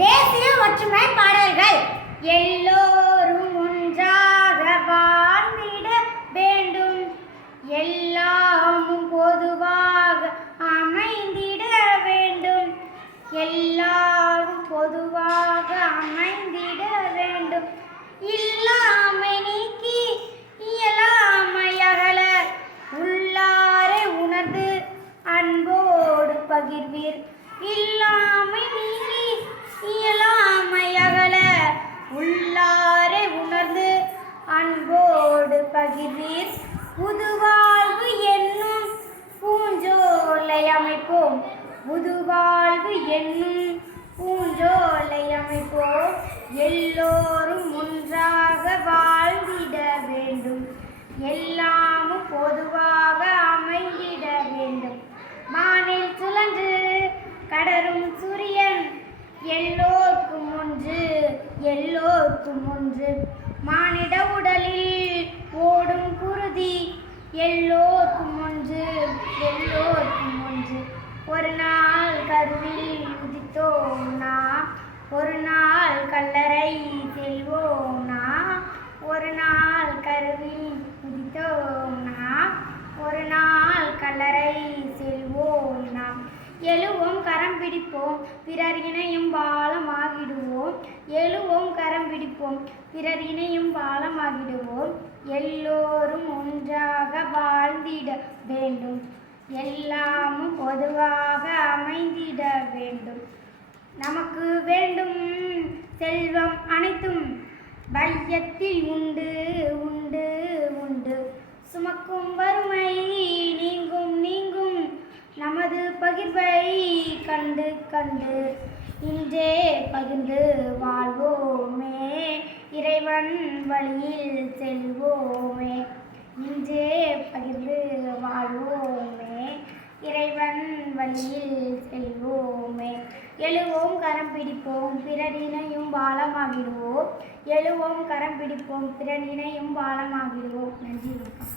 தேசிய ஒற்றுமை பாடல்கள். எல்லோரும் ஒன்றாக வாழ்ந்திட வேண்டும், எல்லாமும் பொதுவாக அமைந்திட வேண்டும், எல்லாரும் பொதுவாக அமைந்திட வேண்டும். இல்லாமை நீக்கி இயலாமை அகல, உள்ளாரை உணர்ந்து அன்போடு பகிர்வீர். இல்லாமை நீக்கி இயலாமை அகல, உள்ளாரை உணர்ந்து அன்போடு பகிர்வீர். புதுவாழ்வு என்னும் பூஞ்சோலை அமைப்போம், புதுவாழ்வு என்னும் பூஞ்சோலை அமைப்போம். எல்லோரும் ஒன்றாக வாழ்ந்திட வேண்டும், எல்லாமும் பொதுவாக அமைந்திட வேண்டும். வானில் சுழன்று கடரும் சூரியன் எல்லோர்க்கும் ஒன்று, எல்லோர்க்கும் ஒன்று. மானிட உடலில் ஓடும் குருதி எல்லோர்க்கும் ஒன்று, எல்லோர்க்கும் ஒன்று. ஒரு நாள் கருவில் உதித்தோம் நாம், ஒரு நாள் கல்லறை செல்வோம் நாம். ஒரு நாள் கருவில் உதித்தோம் நாம், ஒரு நாள் கல்லறை செல்வோம் நாம். எழுவோம் கரம் பிடிப்போம், பிறர் இணையும் பாலமாகிடுவோம். எழுவோம் கரம் பிடிப்போம், பிறர் இணையும் பாலமாகிடுவோம். எல்லோரும் ஒன்றாக வாழ்ந்திட வேண்டும், எல்லாமும் பொதுவாக அமைந்திட வேண்டும். நமக்கு வேண்டும் செல்வம் அனைத்தும் வையத்தில் உண்டு, உண்டு, உண்டு. சுமக்கும் வறுமை நீங்கும், நீங்கும். நமது பகிர்வை கண்டு, கண்டு இன்றே பகிர்ந்து வாழ்வோமே, இறைவன் வழியில் செல்வோமே. இன்றே பகிர்ந்து வாழ்வோமே, இறைவன் வழியில் செல்வோமே. எழுவோம் கரம் பிடிப்போம், பிறர் இணையும் பாலமாகிடுவோம். எழுவோம் கரம் பிடிப்போம், பிறர் இணையும் பாலமாகிடுவோம். நன்றி, வணக்கம்.